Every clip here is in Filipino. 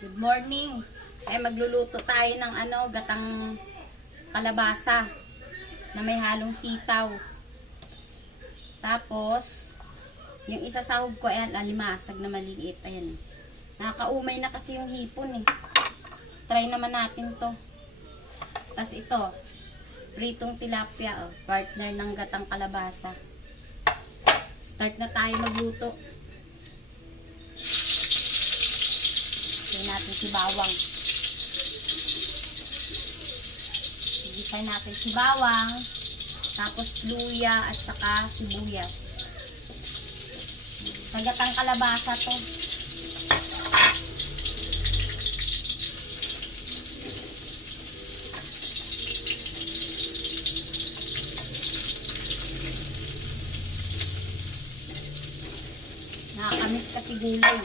Good morning. Ay magluluto tayo ng gatang kalabasa na may halong sitaw. Tapos yung isa sahog ko ay alimasag na maliliit. Ayan. Nakakaumay na kasi yung hipon eh. Try naman natin to. Tapos ito, pritong tilapia, partner ng gatang kalabasa. Start na tayo magluto. Lagyan natin si bawang. Igisa natin si bawang, tapos luya at saka sibuyas. Gatang kalabasa to. Nakakamiss kasi gulay.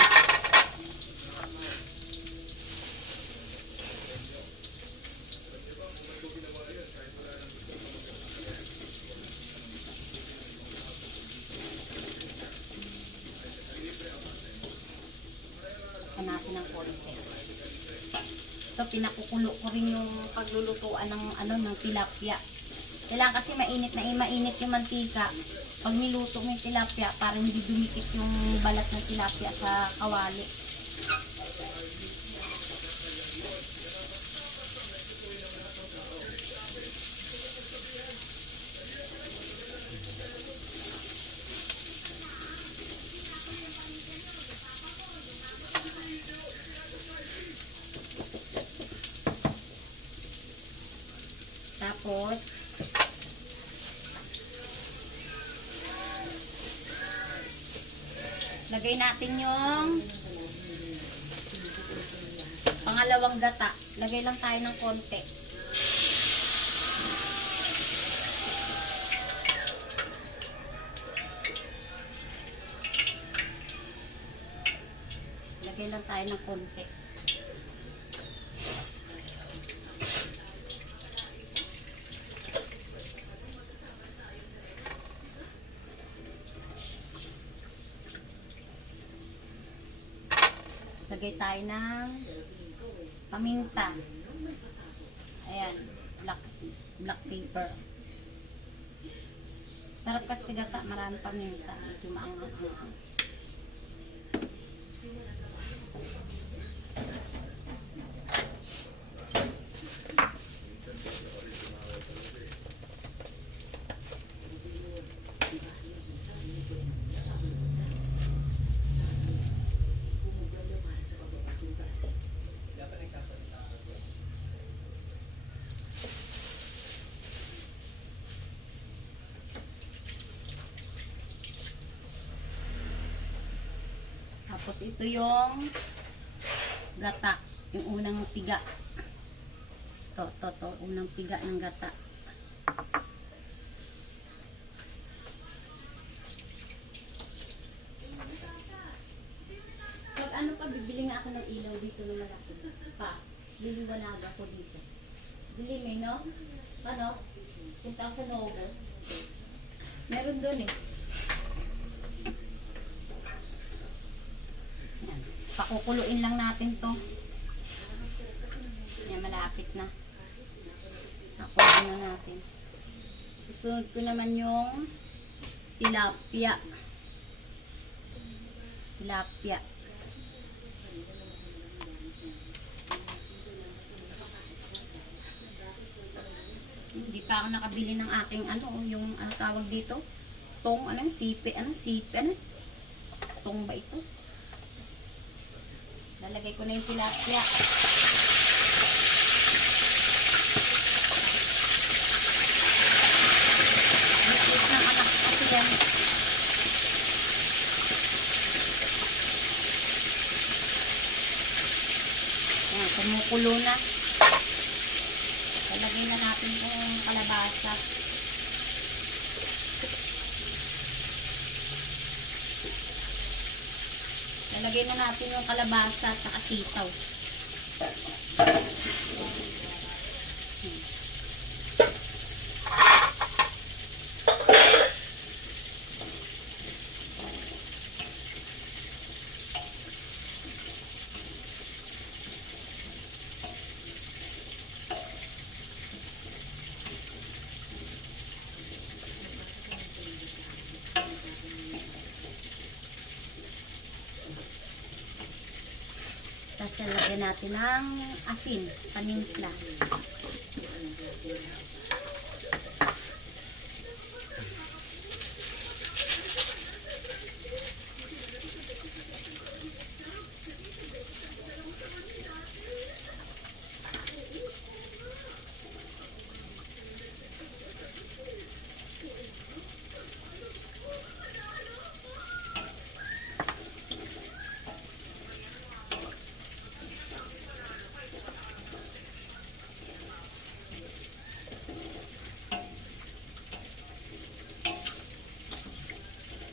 Natin ng konti. Ito, pinakukulo ko rin yung paglulutuan ng tilapia. Kailangan kasi mainit yung mantika. Pag niluto mo yung tilapia, para hindi dumikit yung balat ng tilapia sa kawali. Tapos, lagay natin yung pangalawang gata. Lagay lang tayo ng konti. Lagay lang tayo ng konti. Lagay tayo ng paminta. Ayan, black pepper. Sarap kasi gata, maraming paminta. Ito maangang. Tapos ito yung gata, yung unang piga. To, unang piga ng gata. Pag pa, bibili nga ako ng ilaw dito na malaki. Pa, liliwanag ako dito. Dilim no? Ano? Punta sa Novo. Meron doon eh. Pakukuluin lang natin to. Yan, malapit na. Nakuha na natin. Susunod ko naman yung tilapia. Hindi pa ako nakabili ng aking yung tawag dito? Sipe, tong ba ito? Lalagay ko na yung tilapia. Bilis ng anak kasi yan. Ayan, kumukulo na. Lalagay na natin yung kalabasa. Lalagay na natin yung kalabasa at saka sitaw. Tapos lagyan natin ng asin, panimpla.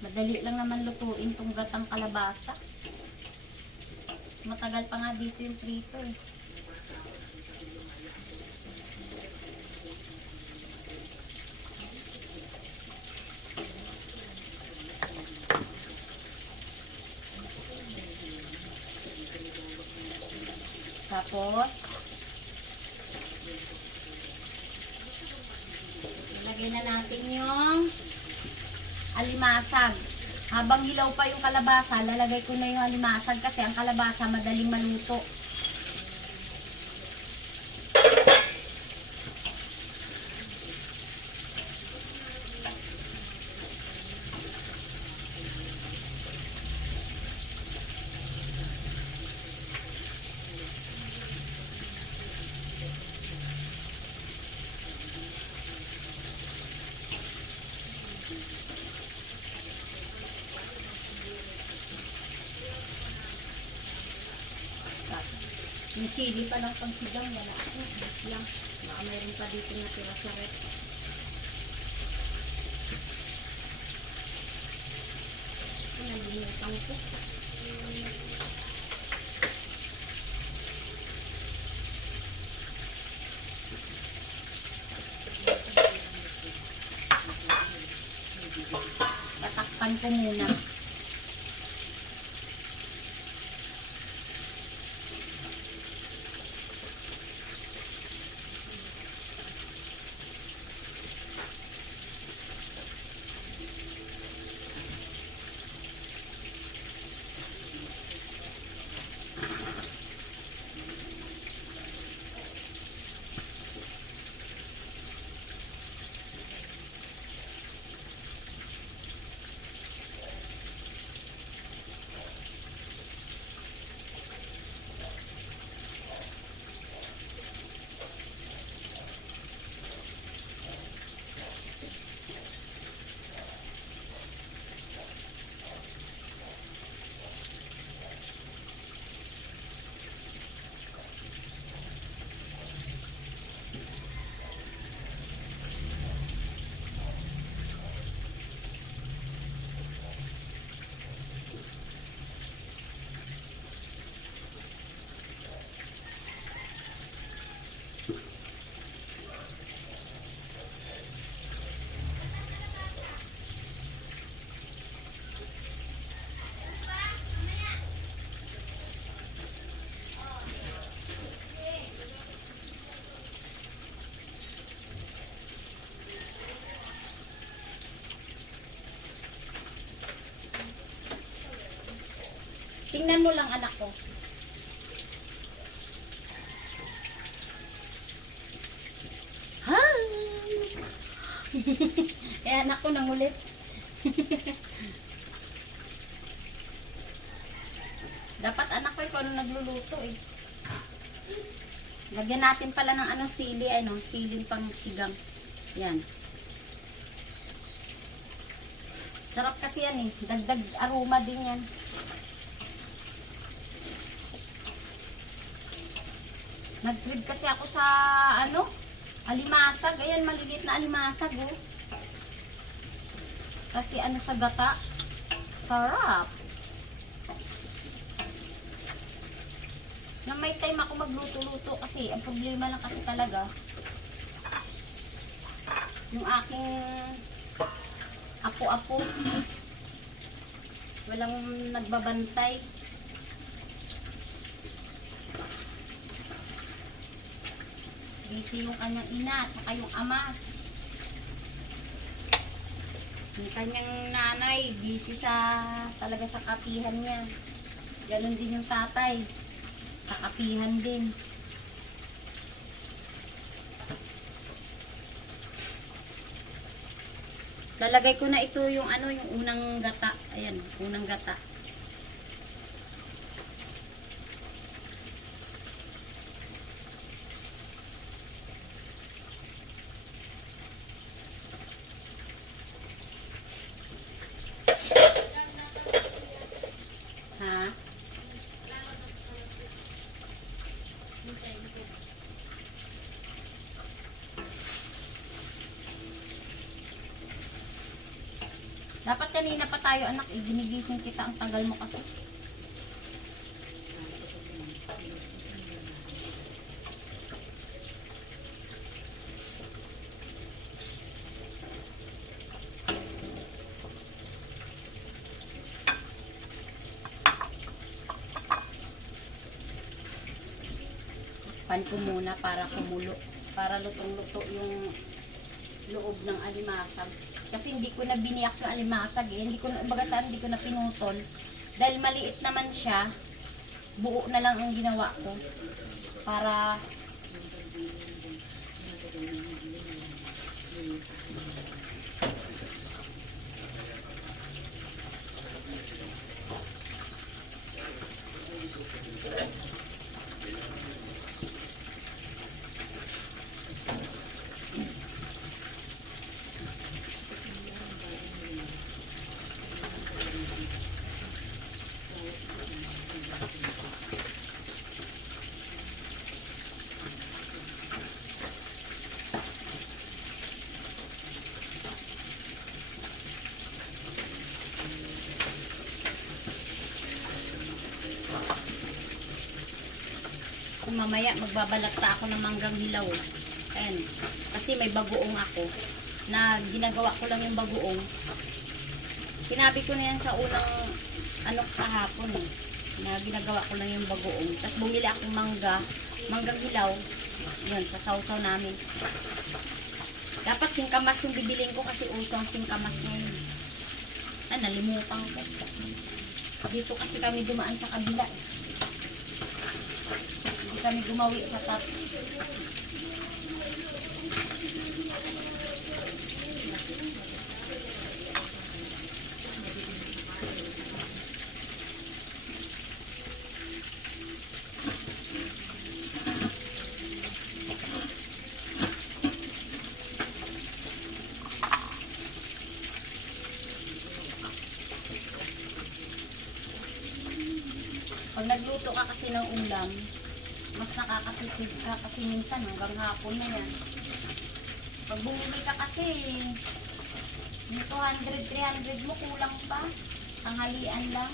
Madali lang naman lutuin tong gatang kalabasa. Matagal pa nga dito yung prito eh. Tapos ilagay na natin yung alimasag. Habang hilaw pa yung kalabasa, lalagay ko na yung alimasag kasi ang kalabasa madaling maluto. Yung sili pa lang pang sigang, wala ako. Lang. Baka mayroon pa dito natira sa rep. Nalimutan ko. Tatakpan ko muna. Tingnan mo lang anak ko. Hi! Eh anak ko nangulit. Dapat anak ko ikaw ano nagluluto eh. Lagyan natin pala ng anong sili, ano, siling pang sigang. Yan. Sarap kasi yan eh. Dagdag aroma din yan. Nag-trip kasi ako sa, ano, alimasag. Ayan, maliliit na alimasag, oh. Kasi ano sa gata. Sarap. Na may time ako magluto-luto kasi ang problema lang kasi talaga yung aking apo-apo. Walang nagbabantay. Busy yung kanyang ina, tsaka yung ama. Yung kanyang nanay, busy sa, talaga sa kapihan niya. Ganon din yung tatay. Sa kapihan din. Lalagay ko na ito yung ano, yung unang gata. Ayan, unang gata. Ha? Dapat kanina pa tayo anak, ginigising kita, ang tagal mo kasi. Pan ko muna para kumulo, para lutong-luto yung loob ng alimasag. Kasi hindi ko na biniyak yung alimasag eh. Hindi ko na, baga saan, hindi ko na pinutol. Dahil maliit naman siya, buo na lang ang ginawa ko. Para kung mamaya magbabalat pa ako ng manggang hilaw. Ayan. Kasi may bagoong ako na ginagawa ko lang yung bagoong. Sinabi ko na yan sa unang ano kahapon eh, na ginagawa ko lang yung bagoong. Tapos bumili akong manggang hilaw. Yun, sa sausaw namin. Dapat singkamas yung bibilin ko kasi uso ang singkamas ngayon. Ah, nalimutan ko. Dito kasi kami dumaan sa kabila eh. Hindi kami gumawi sa top. Pag nagluto ka kasi ng ulam, mas nakakatipid ka kasi minsan hanggang hapon na yan. Pag bumili ka kasi, yung 200, 300 mo kulang pa. Tanghalian lang.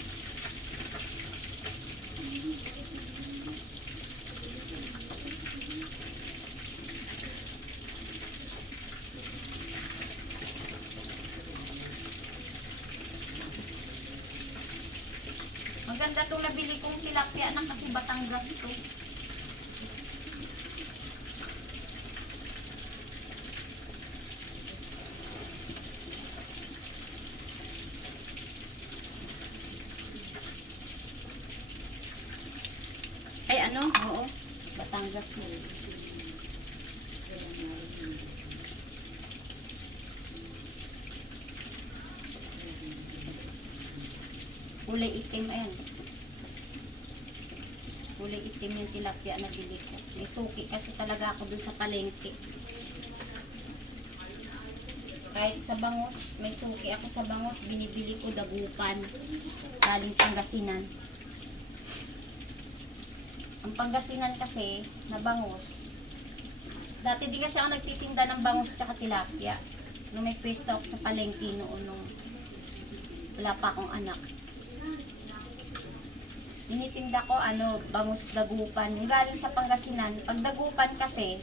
Maganda itong nabili kong tilapia na kasi Batangas to. Ay ano? Oo. Batangas mo. Kulay itim, ayan. Kulay itim yung tilapia na bili ko. May suki kasi talaga ako dun sa palengke. Kahit sa bangus, may suki ako sa bangus, binibili ko dagupan. Galing Pangasinan. Ang Pangasinan kasi, na bangus. Dati di kasi ako nagtitinda ng bangus tsaka tilapia. Nung may pwesto ako sa palengke noon, nung wala pa akong anak. Initinda ko bangus dagupan. Yung galing sa Pangasinan. Pag dagupan kasi,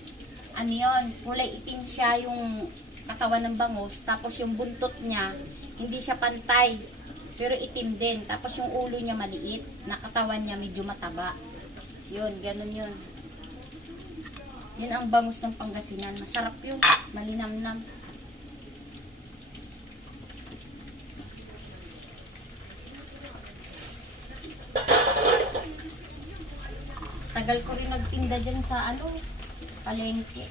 yun, kulay itim siya yung katawan ng bangus. Tapos yung buntot niya, hindi siya pantay. Pero itim din. Tapos yung ulo niya maliit. Nakatawan niya medyo mataba. Yun, ganun yun. Yun ang bangus ng Pangasinan. Masarap yun. Malinamnam. Tagal ko rin nagtinda dyan sa ano, palengke.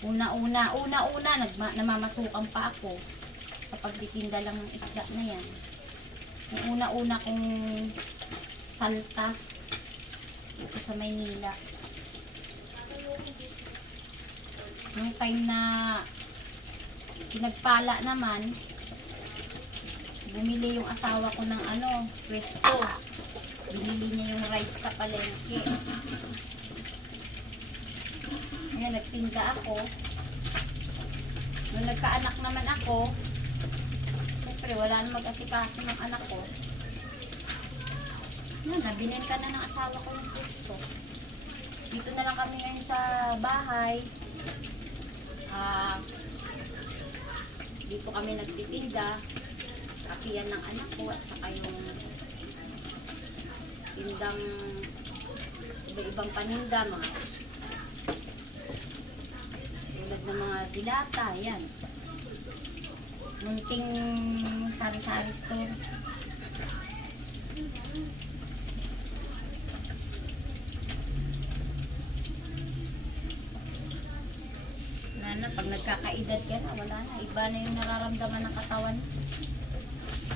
Una-una, namamasukan pa ako sa pagtitinda lang ng isda na yan. Yung una-una kong salta dito sa Maynila. Yung time na pinagpala naman, bumili yung asawa ko ng ano, pwesto. Binili niya yung rides sa palengke. Ngayon, nagtinda ako. Nung nagkaanak naman ako, siyempre wala na mag-asikaso ng anak ko. Nabinenta na ng asawa ko yung pwesto. Dito na lang kami ngayon sa bahay. Dito kami nagtitinda. Kapiyan ng anak ko at saka yung tindang iba-ibang paninda, mga tulad ng mga dilata, yan. Munting sari-sari store. Wala na, pag nagkakaedad ka na, wala na. Iba na yung nararamdaman ng katawan.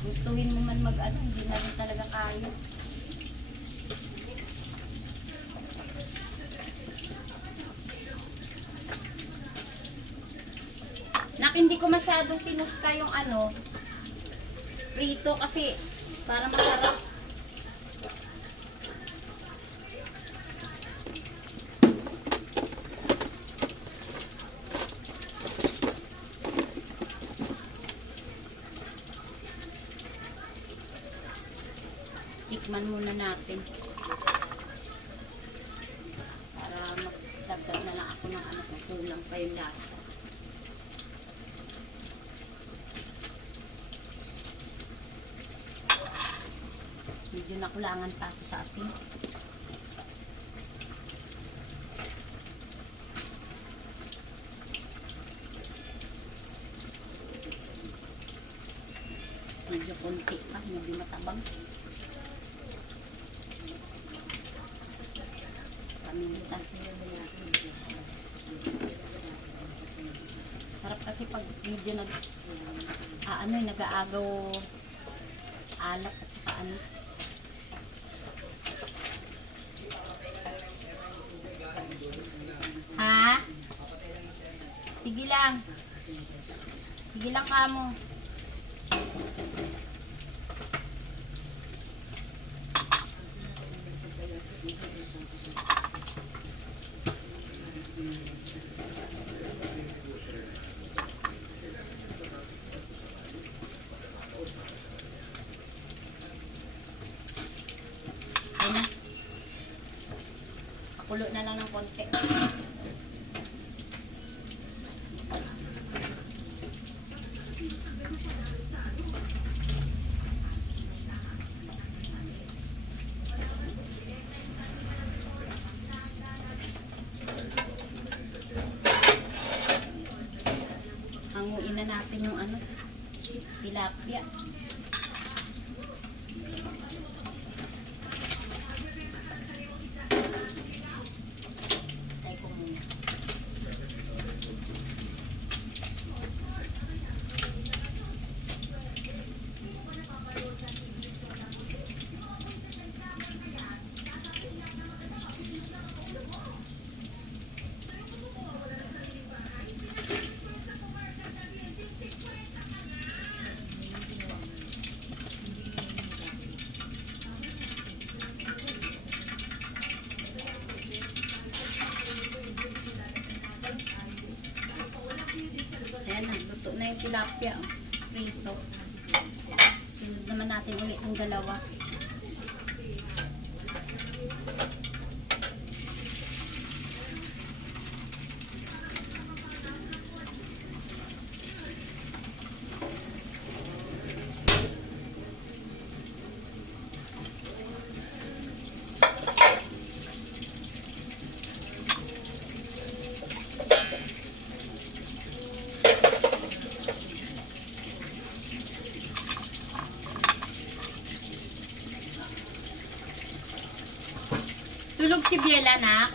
Gustuhin mo man mag-ano, hindi na rin talaga kaya. Hindi ko masyadong tinusta yung ano, prito kasi para masarap. Tikman muna natin. Para magdagdag na lang ako ng ano, kulang pa yung lasa. Medyo nakulangan pa ako sa asin. Medyo konti pa, medyo matabang. Paminta. Sarap kasi pag medyo nag-aagaw alak at saka ano. Ha? Sige lang. Sige lang kamo. Ayun. Pakulo na lang ng konti. Hanguin na natin yung ano, tilapia. Tay ko muna. Ayan, nagluto na yung tilapia. Prito. Sunod naman natin ulit yung dalawa. Tulog si Biela, nak.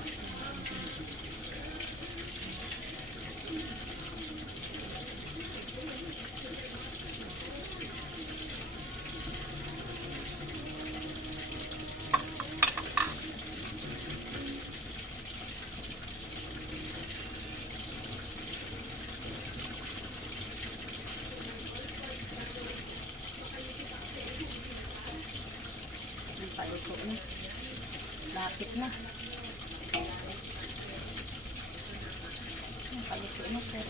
Ang paluto na. Lapit na. Ang paluto na, sir.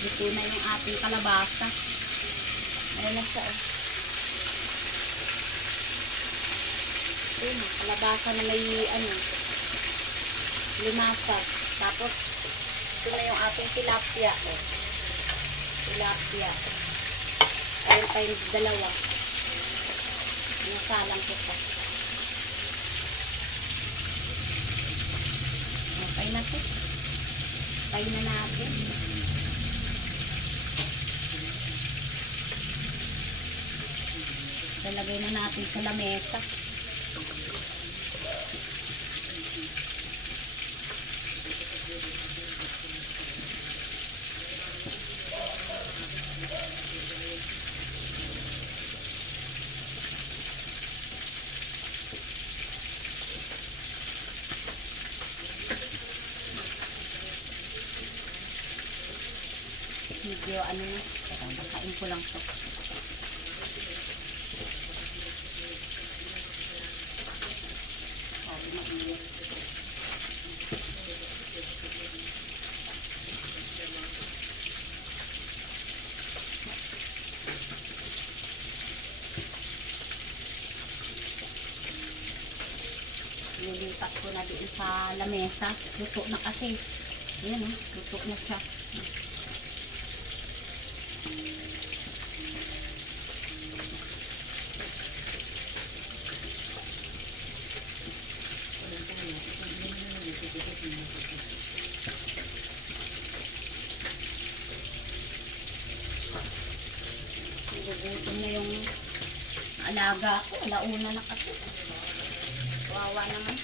Luto na yung ating kalabasa. Ano na siya, oh. Ayun, kalabasa na may, limasag. Tapos, ito na yung ating tilapia, oh. Tilapia. Ayun pa yung dalawa. Nasalang ko pa. Okay na ito. Tayo na natin. Lalagay na natin sa lamesa. Medyo ano na, basain ko lang to. Nilipat ko na doon sa lamesa. Luto na kasi. Ayan, luto na siya. Nagugutom na yung alaga ko. Alauna na kasi. Wawa naman.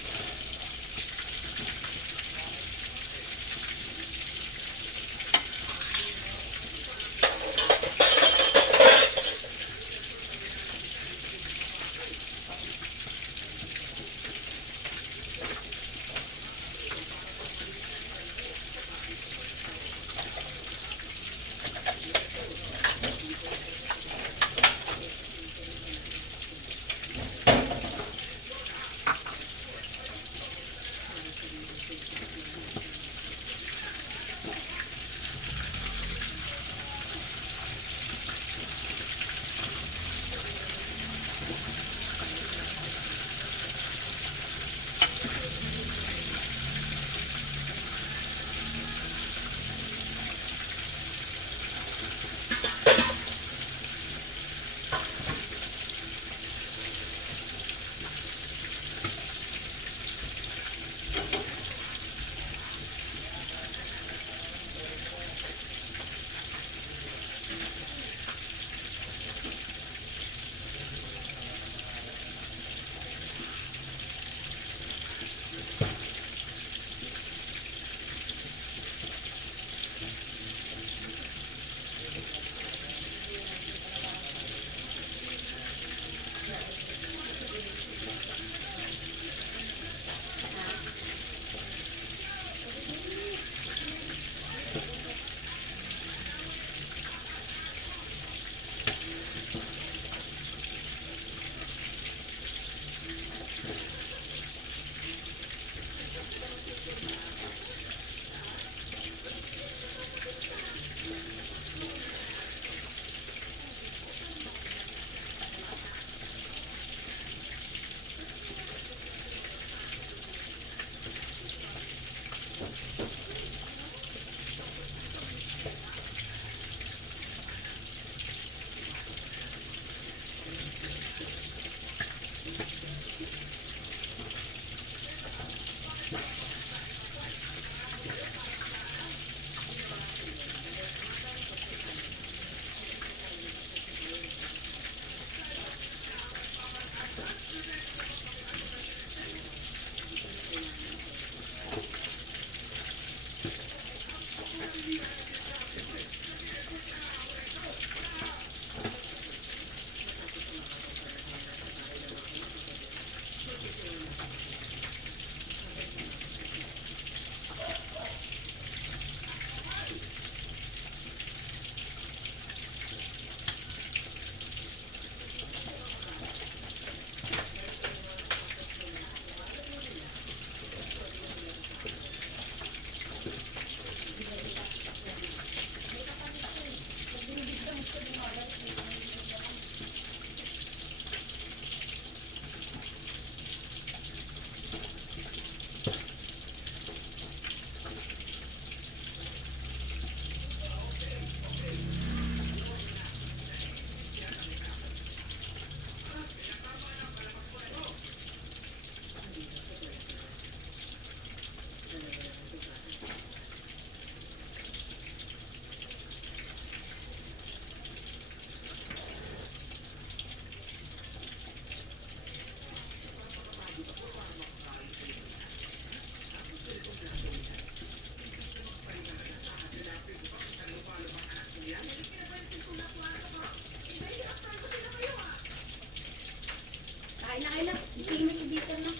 Kain na kayo na. Isingin mo si Dito na.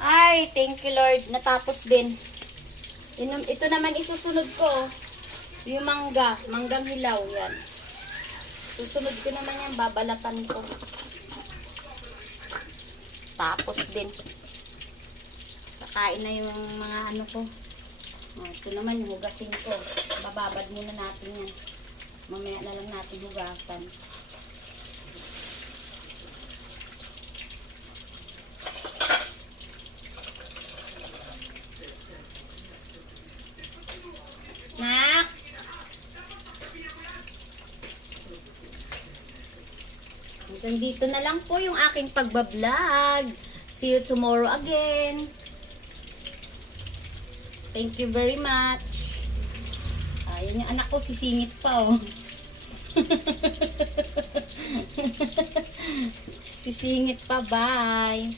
Ay, thank you Lord. Natapos din. Ito naman isusunod ko. Yung manggang hilaw yan. Susunod ko naman yan, babalatan ko. Tapos din. Kakain na yung mga ano ko. Ito naman, hugasin ko. Bababad muna natin yan. Mamaya na lang natin hugasan. Nak! Hanggang dito na lang po yung aking pagbablog. See you tomorrow again. Thank you very much. Ayun yung anak ko, sisingit pa oh. Sisingit pa, bye.